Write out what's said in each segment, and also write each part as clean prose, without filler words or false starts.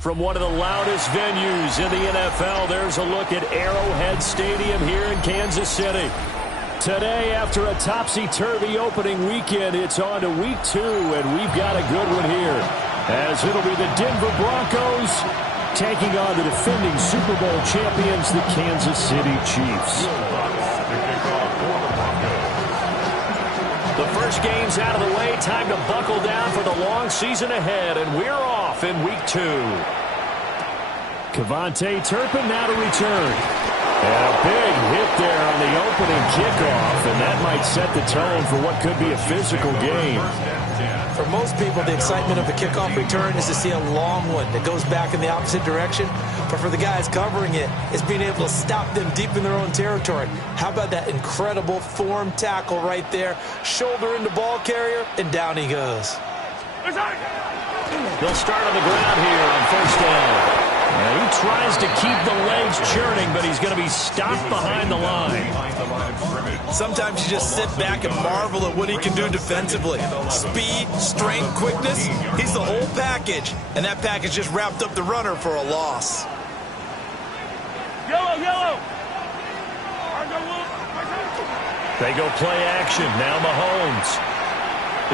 From one of the loudest venues in the NFL, there's a look at Arrowhead Stadium here in Kansas City. Today, after a topsy-turvy opening weekend, it's on to week 2, and we've got a good one here. As it'll be the Denver Broncos taking on the defending Super Bowl champions, the Kansas City Chiefs. The first game's out of the way. Time to buckle down for the long season ahead, and we're off in week 2. Kevontae Turpin now to return. And a big hit there on the opening kickoff, and that might set the tone for what could be a physical game. For most people, the excitement of the kickoff return is to see a long one that goes back in the opposite direction. But for the guys covering it, it's being able to stop them deep in their own territory. How about that incredible form tackle right there? Shoulder into ball carrier, and down he goes. They'll start on the ground here on first down. And he tries to keep the legs churning, but he's going to be stopped behind the line. Sometimes you just sit back and marvel at what he can do defensively. Speed, strength, quickness, he's the whole package. And that package just wrapped up the runner for a loss. Yellow. They go play action. Now Mahomes.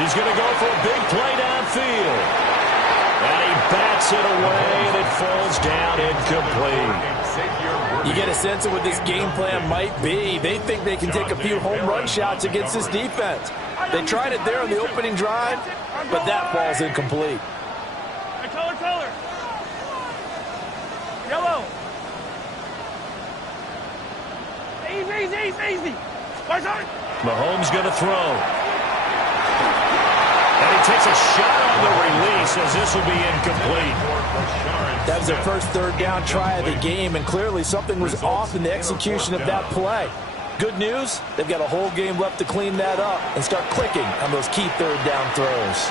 He's going to go for a big play downfield. And he bats it away, and it falls down incomplete. You get a sense of what this game plan might be. They think they can take a few home run shots against this defense. They tried it there on the opening drive, but that falls incomplete. Color. Yellow. Easy. Mahomes going to throw. And he takes a shot on the release as this will be incomplete. That was their first third down try of the game, and clearly something was off in the execution of that play. Good news, they've got a whole game left to clean that up and start clicking on those key third down throws.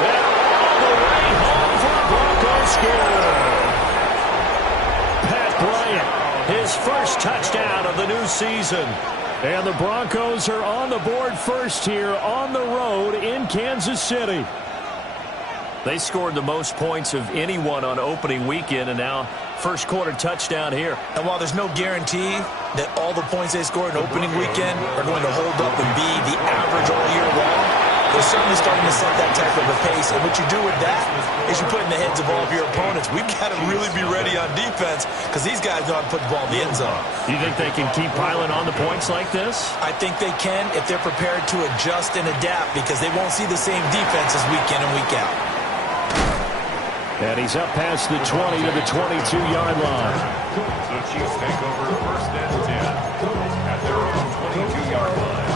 They're all the way home for a Broncos score. Pat Bryant. His first touchdown of the new season. And the Broncos are on the board first here on the road in Kansas City. They scored the most points of anyone on opening weekend, and now first quarter touchdown here. And while there's no guarantee that all the points they score in opening weekend are going to hold up and be the average all year long, they're certainly starting to set that type of a pace. And what you do with that is you put in the heads of all of your opponents, we've got to really be ready on defense because these guys know how to put the ball in the end zone. You think they can keep piling on the points like this? I think they can if they're prepared to adjust and adapt, because they won't see the same defenses week in and week out. And he's up past the 20 to the 22-yard line. The Chiefs take over first and 10 at their own 22-yard line.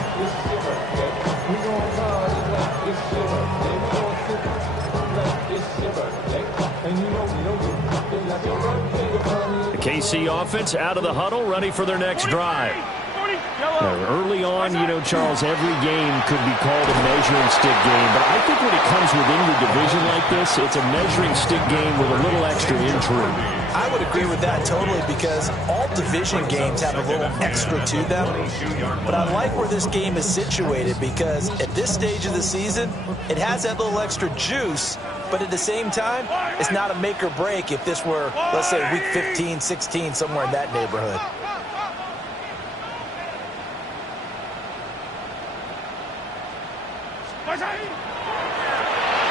The KC offense out of the huddle, ready for their next drive. Early on, Charles, every game could be called a measuring stick game, but I think when it comes within your division like this, it's a measuring stick game with a little extra intrigue. I would agree with that totally, because all division games have a little extra to them. But I like where this game is situated, because at this stage of the season, it has that little extra juice, but at the same time, it's not a make or break if this were, let's say, week 15, 16, somewhere in that neighborhood.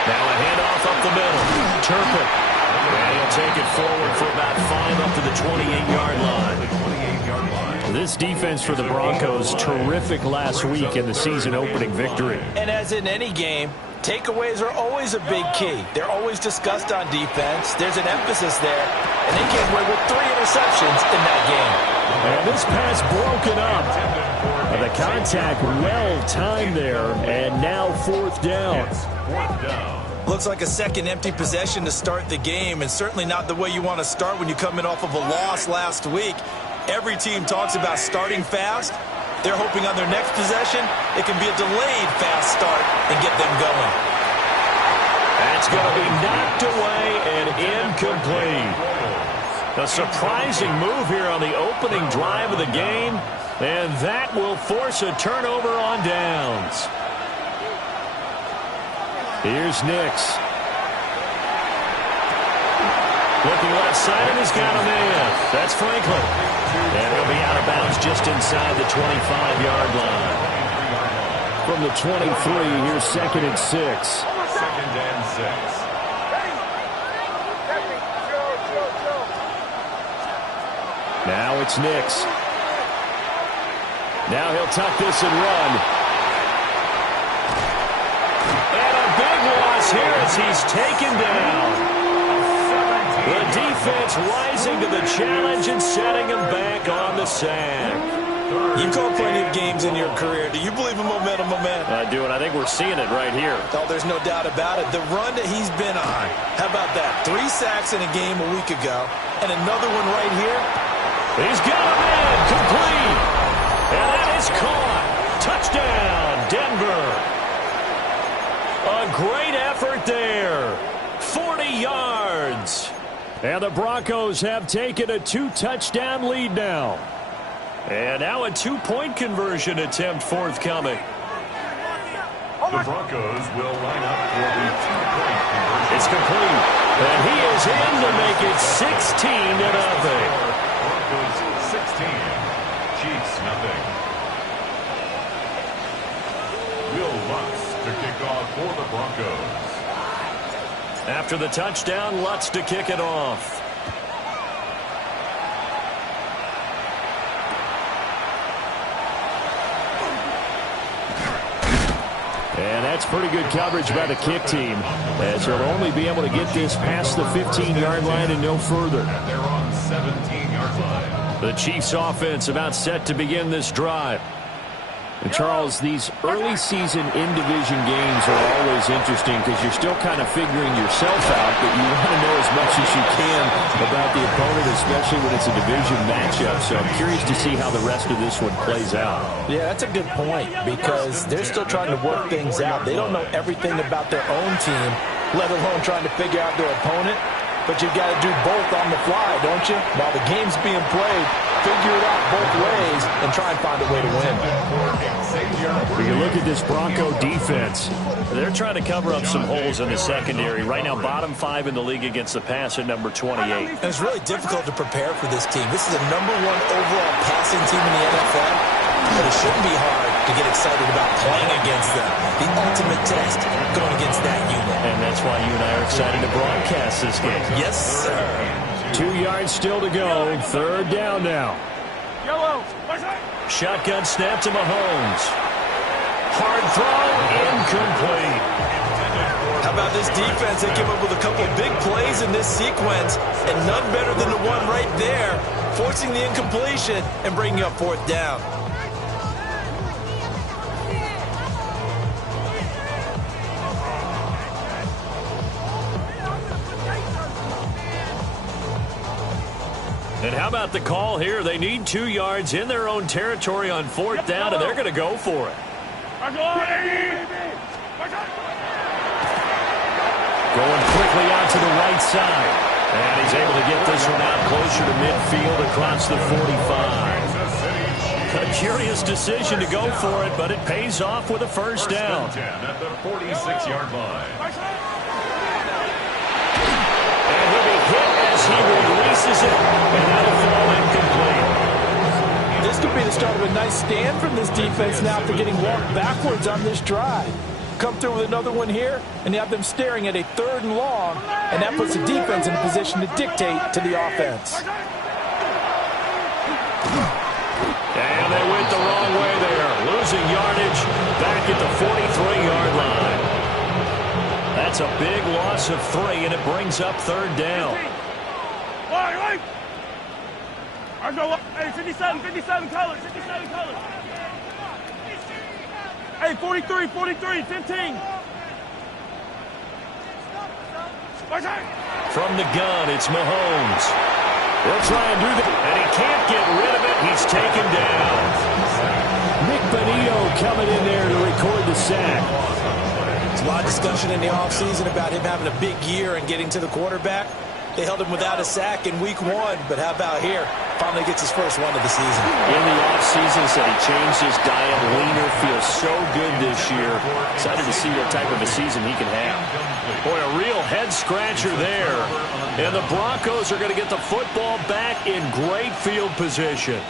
Now a handoff up the middle. Turpin. And he'll take it forward for about 5 up to the 28-yard line. This defense for the Broncos, terrific last week in the season-opening victory. And as in any game, takeaways are always a big key. They're always discussed on defense. There's an emphasis there. And they came away with 3 interceptions in that game. And this pass broken up. The contact well-timed there, and now fourth down. Looks like a second empty possession to start the game, and certainly not the way you want to start when you come in off of a loss last week. Every team talks about starting fast. They're hoping on their next possession it can be a delayed fast start and get them going. That's going to be knocked away and incomplete. A surprising move here on the opening drive of the game. And that will force a turnover on downs. Here's Nix. Looking left side, and he's got a man. That's Franklin. And he'll be out of bounds just inside the 25-yard line. From the 23, here's 2nd and 6. 2nd and 6. Now it's Nix. Now he'll tuck this and run. And a big loss here as he's taken down. The defense rising to the challenge and setting him back on the sack. You've called plenty of games in your career. Do you believe in momentum, my man? I do, and I think we're seeing it right here. Oh, there's no doubt about it. The run that he's been on. How about that? 3 sacks in a game a week ago, and another one right here. He's got a man, complete. And that is caught. Touchdown, Denver. A great effort there. 40 yards. And the Broncos have taken a 2-touchdown lead now. And now a 2-point conversion attempt forthcoming. The Broncos will line up for the 2-point conversion. It's complete. And he is in to make it 16-0. Broncos 16, Chiefs nothing. Will Lutz to kick off for the Broncos. After the touchdown, Lutz to kick it off. And that's pretty good coverage by the kick team, as he'll only be able to get this past the 15-yard line and no further. And they're on 17-yard line. The Chiefs offense about set to begin this drive. And Charles, these early season in-division games are always interesting because you're still kind of figuring yourself out, but you want to know as much as you can about the opponent, especially when it's a division matchup. So I'm curious to see how the rest of this one plays out. Yeah, that's a good point because they're still trying to work things out. They don't know everything about their own team, let alone trying to figure out their opponent. But you've got to do both on the fly, don't you? While the game's being played, figure it out both ways and try and find a way to win. When you look at this Bronco defense, they're trying to cover up some holes in the secondary. Right now, bottom 5 in the league against the pass at number 28. And it's really difficult to prepare for this team. This is a #1 overall passing team in the NFL, but it shouldn't be hard to get excited about playing against them. The ultimate test going against that unit. And that's why you and I are excited to broadcast this game. Yes, sir. 2 yards still to go. 3rd down now. Yellow. Shotgun snap to Mahomes. Hard throw, incomplete. How about this defense? They came up with a couple of big plays in this sequence, and none better than the one right there, forcing the incompletion and bringing up 4th down. And how about the call here? They need 2 yards in their own territory on 4th down, and they're going to go for it. Going quickly out to the right side. And he's able to get this one out closer to midfield across the 45. A curious decision to go for it, but it pays off with a 1st down. At the 46-yard line. And he'll be hit as he releases it, and that'll fall incomplete. This could be the start of a nice stand from this defense now after getting walked backwards on this drive. Come through with another one here, and you have them staring at a 3rd and long, and that puts the defense in a position to dictate to the offense. And they went the wrong way there, losing yardage back at the 43-yard line. That's a big loss of 3, and it brings up 3rd down. Hey, 57 colors, 57 colors. Hey, 43, 15. From the gun, it's Mahomes. They'll try and do that, and he can't get rid of it. He's taken down. Nick Benito coming in there to record the sack. There's a lot of discussion in the offseason about him having a big year and getting to the quarterback. They held him without a sack in week 1, but how about here? Finally gets his first one of the season. In the offseason, said he changed his diet, leaner, feels so good this year. Excited to see what type of a season he can have. Boy, a real head-scratcher there. And the Broncos are going to get the football back in great field position.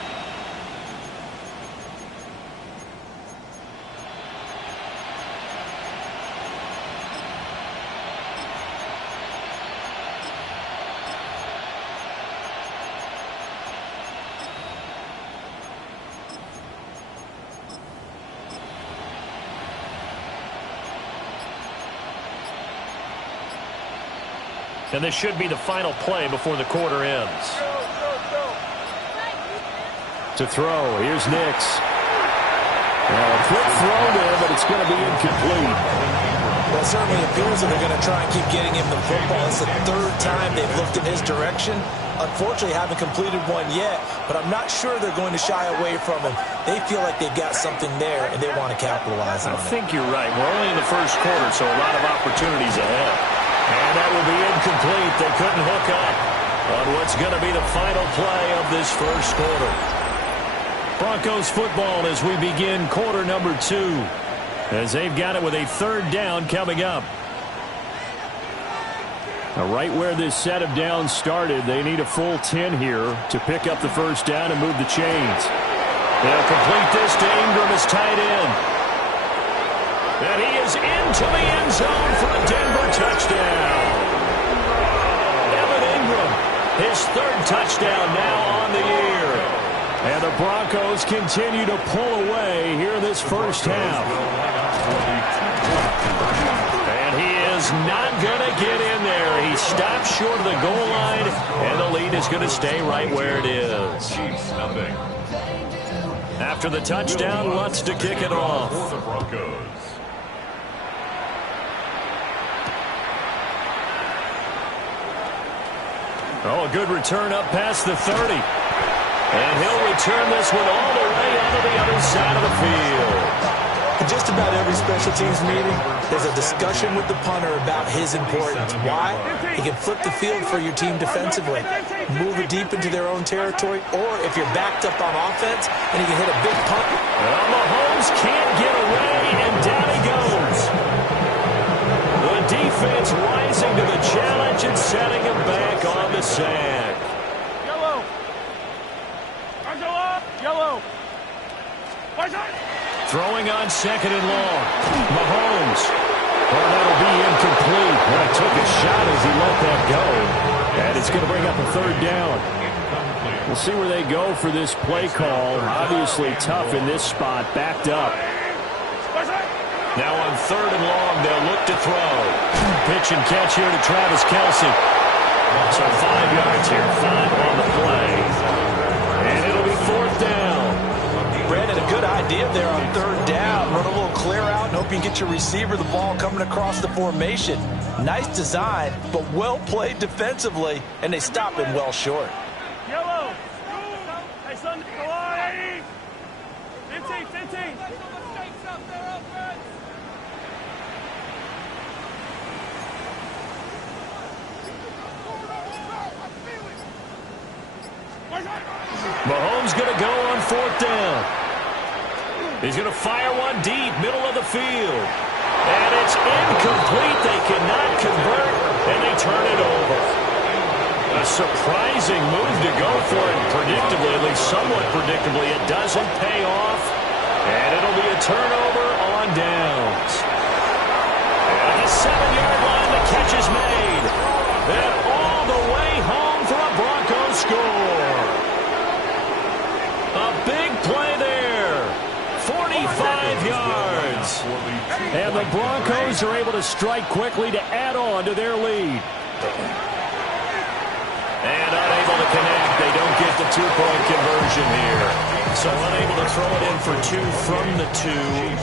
And this should be the final play before the quarter ends. To throw, here's Nix. A quick throw there, but it's going to be incomplete. Well, it certainly appears that they're going to try and keep getting him the football. It's the 3rd time they've looked in his direction. Unfortunately, haven't completed one yet, but I'm not sure they're going to shy away from him. They feel like they've got something there, and they want to capitalize on it. I think you're right. We're only in the first quarter, so a lot of opportunities ahead. And that will be incomplete. They couldn't hook up on what's going to be the final play of this first quarter. Broncos football as we begin quarter number 2, as they've got it with a 3rd down coming up. Now, right where this set of downs started, they need a full 10 here to pick up the first down and move the chains. They'll complete this to Ingram as tight end. And he is into the end zone for a Denver touchdown. Evan Ingram, his 3rd touchdown now on the year. And the Broncos continue to pull away here in this first half. And he is not going to get in there. He stops short of the goal line, and the lead is going to stay right where it is. After the touchdown, Lutz to kick it off. Oh, a good return up past the 30. And he'll return this one all the way onto the other side of the field. In just about every special teams meeting, there's a discussion with the punter about his importance. Why? He can flip the field for your team defensively, move it deep into their own territory, or if you're backed up on offense, and he can hit a big punt. Well, Mahomes can't get away, and down he goes. The defense rising to the challenge and setting him back on the sack. Yellow. Yellow. Throwing on 2nd and long. Mahomes. Well, that'll be incomplete. Well, took a shot as he let that go. And it's going to bring up a 3rd down. We'll see where they go for this play call. Obviously tough in this spot, backed up. Now on 3rd and long, they'll look to throw. Pitch and catch here to Travis Kelce. So 5 yards here, 5 on the play. And it'll be 4th down. Brandon, a good idea there on 3rd down. Run a little clear out and hope you get your receiver the ball coming across the formation. Nice design, but well played defensively, and they stop him well short. Yellow. Hey, son, go on. 15. Mahomes going to go on 4th down. He's going to fire one deep, middle of the field. And it's incomplete. They cannot convert, and they turn it over. A surprising move to go for it. Predictably, at least somewhat predictably, it doesn't pay off. And it'll be a turnover on downs. At the 7-yard line, the catch is made. And all the way home for a Broncos score. A big play there. 45 yards. And the Broncos are able to strike quickly to add on to their lead. And unable to connect. They don't get the 2-point conversion here. So unable to throw it in for 2 from the 2.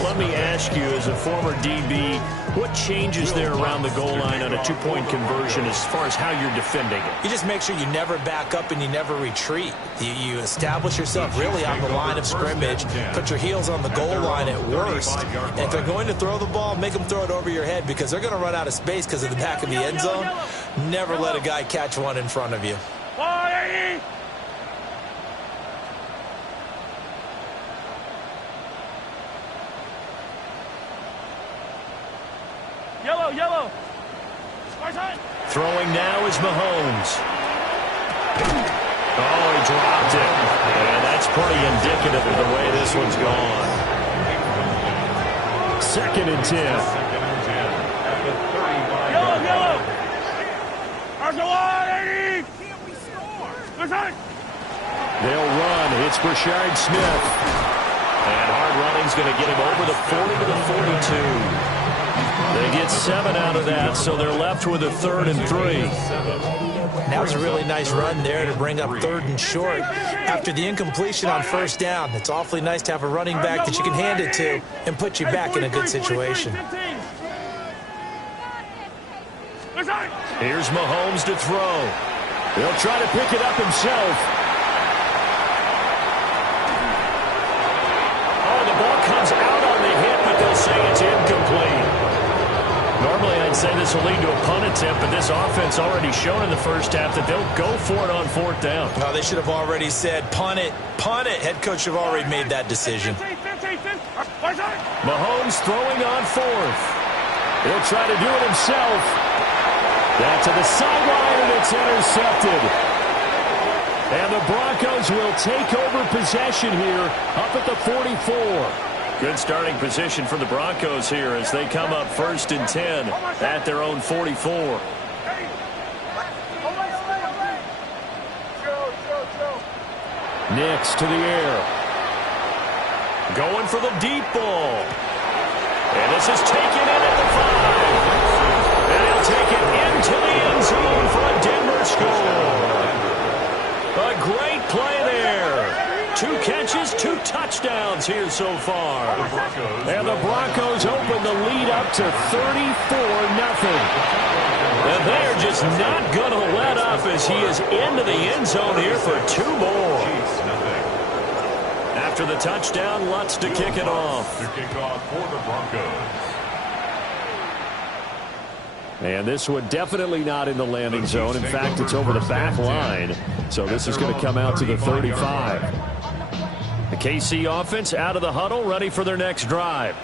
Let me ask you, as a former DB, what changes there around the goal line on a 2-point conversion as far as how you're defending it? You just make sure you never back up and you never retreat. You establish yourself really on the line of scrimmage, put your heels on the goal line at worst, and if they're going to throw the ball, make them throw it over your head because they're going to run out of space because of the back of the end zone. Never let a guy catch one in front of you. Yellow. Throwing now is Mahomes. Oh, he dropped it. And that's pretty indicative of the way this one's gone. 2nd and 10. Yellow. They'll run. It's Brashard Smith. And hard running's going to get him over the 40 to the 42. They get 7 out of that, so they're left with a 3rd and 3. That was a really nice run there to bring up 3rd and short. After the incompletion on 1st down, it's awfully nice to have a running back that you can hand it to and put you back in a good situation. Here's Mahomes to throw. He'll try to pick it up himself. Oh, the ball comes out on the hit, but they'll say it's incomplete. Normally, I'd say this will lead to a punt attempt, but this offense already shown in the first half that they'll go for it on 4th down. Well, they should have already said, punt it. Head coach should have already made that decision. Mahomes throwing on 4th. He'll try to do it himself. Back to the sideline, and it's intercepted. And the Broncos will take over possession here up at the 44. Good starting position for the Broncos here as they come up 1st and 10 at their own 44. Next to the air. Going for the deep ball. And this is taken in at the 5. And he'll take it into the end zone for a Denver score. A great play there. 2 catches, 2 touchdowns here so far. And the Broncos open the lead up to 34-0. And they're just not going to let up as he is into the end zone here for 2 more. After the touchdown, Lutz to kick it off. To kick off for the Broncos. And this one definitely not in the landing zone. In fact, it's over the back line. So this is going to come out to the 35. The KC offense out of the huddle, ready for their next drive.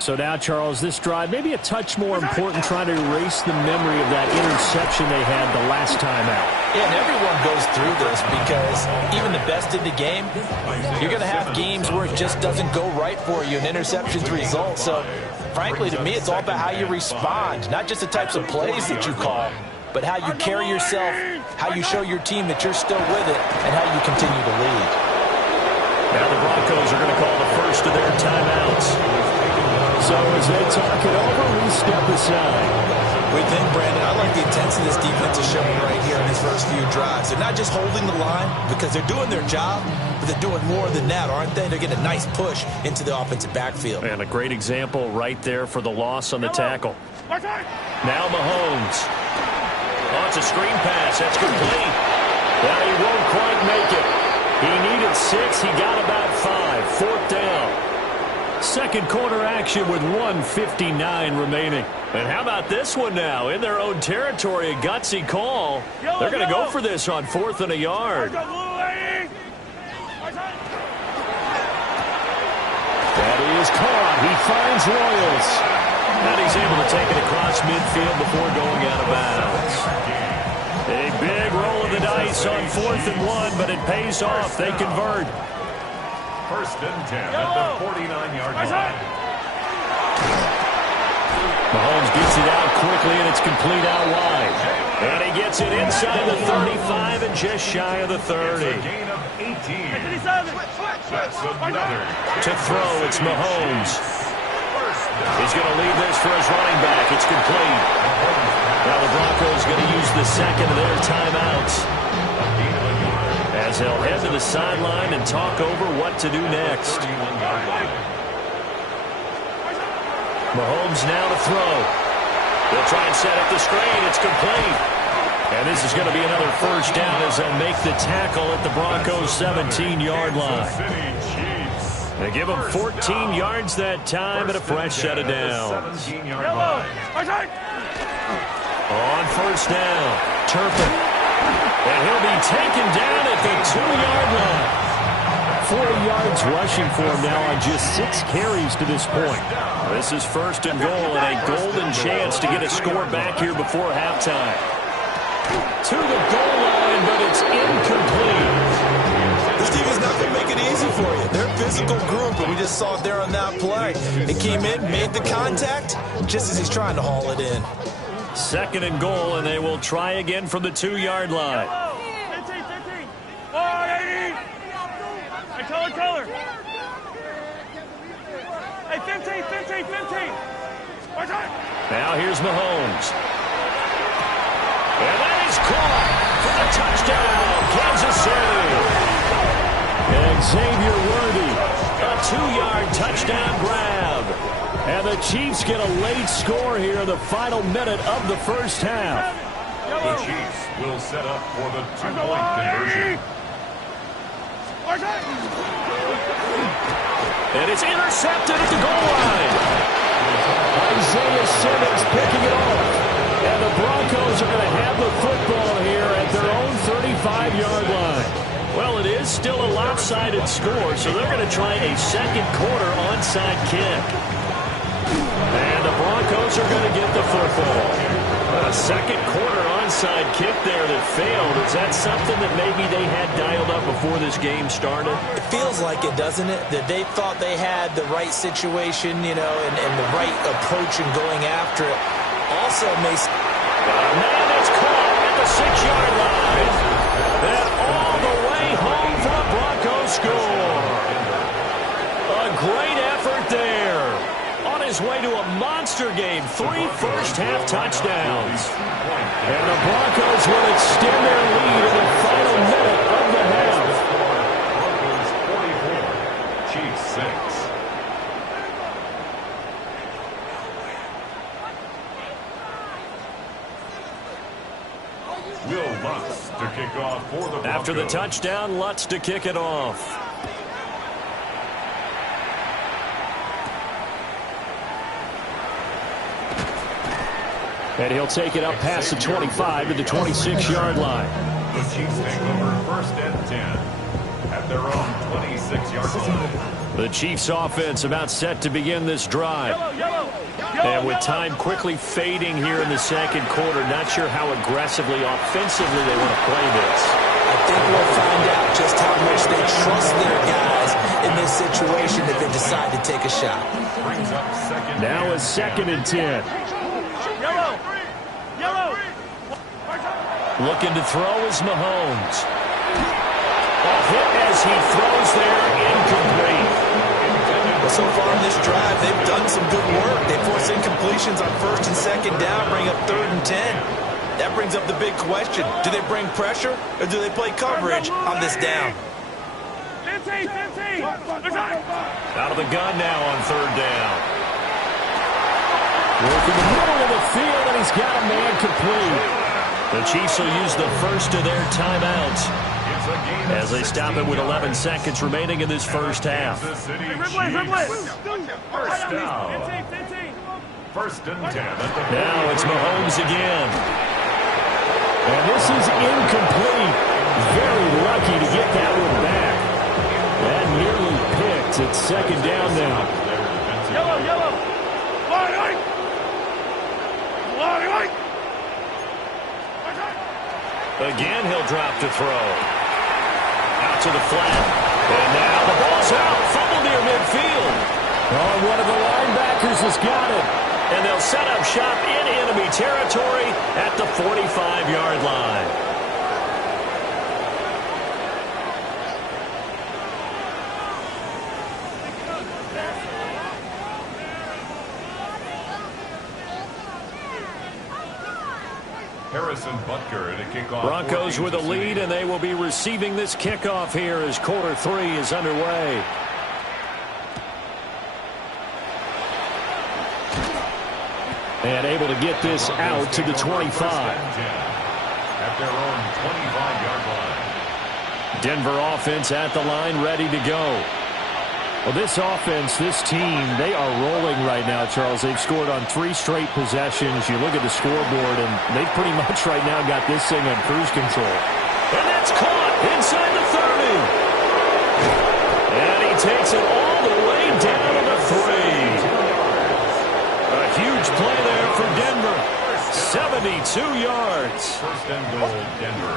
So now, Charles, this drive maybe a touch more important, trying to erase the memory of that interception they had the last time out. Yeah, and everyone goes through this because even the best in the game, you're going to have games where it just doesn't go right for you and interceptions result. So, frankly, to me, it's all about how you respond, not just the types of plays that you call, but how you carry yourself, how you show your team that you're still with it, and how you continue to lead. Now the Broncos are going to call the first of their timeouts. So as they talk it over, we step aside. We think, Brandon, I like the intensity this defense is showing right here in these first few drives. They're not just holding the line because they're doing their job, but they're doing more than that, aren't they? They're getting a nice push into the offensive backfield. And a great example right there for the loss on the tackle. Now Mahomes. Oh, it's a screen pass. That's complete. Well, he won't quite make it. He needed 6. He got about 5. 4th down. Second quarter action with 1:59 remaining. And how about this one now? In their own territory, a gutsy call. They're going to go for this on 4th and a yard. That is caught. He finds Royals. And he's able to take it across midfield before going out of bounds. A big roll of the dice on 4th and 1, but it pays off. They convert. 1st and 10 at the 49-yard line. Mahomes gets it out quickly, and it's complete out wide. And he gets it inside the 35 and just shy of the 30. It's a gain of 18. That's another. To throw, it's Mahomes. He's going to leave this for his running back. It's complete. Now the Broncos going to use the second of their timeouts. As as they'll head to the sideline and talk over what to do next. Mahomes now to throw. They'll try and set up the screen. It's complete. And this is going to be another first down as they'll make the tackle at the Broncos' 17-yard line. They give them 14 yards that time and a fresh set of downs. On first down, Turpin. And he'll be taken down at the 2-yard line. 40 yards rushing for him now on just 6 carries to this point. This is first and goal and a golden chance to get a score back here before halftime. To the goal line, but it's incomplete. This team is not going to make it easy for you. They're a physical group, and we just saw it there on that play. It came in, made the contact, just as he's trying to haul it in. Second and goal, and they will try again from the 2-yard line. 15, 15. 480. Hey, color. Hey, 15. Now here's Mahomes. And that is caught for a touchdown, Kansas City. And Xavier Worthy, a 2-yard touchdown grab. And the Chiefs get a late score here in the final minute of the first half. The Chiefs will set up for the 2-point conversion. And it's intercepted at the goal line. Isaiah Simmons picking it off. And the Broncos are going to have the football here at their own 35-yard line. Well, it is still a lopsided score, so they're going to try a second quarter onside kick. And the Broncos are going to get the football. A second quarter onside kick there that failed. Is that something that maybe they had dialed up before this game started? It feels like it, doesn't it? That they thought they had the right situation, and the right approach in going after it. Also may... And then it's caught at the 6-yard line. And all the way home for a Broncos score. A great effort there. On his way to a monster game. 3 first-half touchdowns. And the Broncos will extend their lead in the final minute of the half. Broncos 44, Chiefs 6. Will Lutz to kick off for the Broncos. After the touchdown, Lutz to kick it off. And he'll take it up past the 25 to the 26-yard line. The Chiefs take over first and 10 at their own 26-yard line. The Chiefs offense about set to begin this drive. And with time quickly fading here in the second quarter, not sure how aggressively, offensively they want to play this. I think we'll find out just how much they trust their guys in this situation if they decide to take a shot. Now a 2nd and 10. Looking to throw is Mahomes. Off hit as he throws there, incomplete. Well, so far in this drive, they've done some good work. They force incompletions on 1st and 2nd down, bring up 3rd and 10. That brings up the big question. Do they bring pressure or do they play coverage on this down? 15. Out of the gun now on 3rd down. Working the middle of the field, and he's got a man complete. The Chiefs will use the first of their timeouts as they stop it with 11 seconds remaining in this first half. First down. 1st and 10. Now it's Mahomes again. And this is incomplete. Very lucky to get that one back. That nearly picked. It's 2nd down now. Again, he'll drop to throw. Out to the flat. And now the ball's out. Fumble near midfield. Oh, one of the linebackers has got it. And they'll set up shop in enemy territory at the 45-yard line. Harrison Butker to kick off. Broncos with a lead, and they will be receiving this kickoff here as quarter 3 is underway. And able to get this out to the 25. At their own 25-yard line. Denver offense at the line, ready to go. Well, this offense, this team, they are rolling right now, Charles. They've scored on 3 straight possessions. You look at the scoreboard, and they've pretty much right now got this thing on cruise control. And that's caught inside the 30. And he takes it all the way down to the 3. A huge play there for Denver. 72 yards. First and goal, Denver.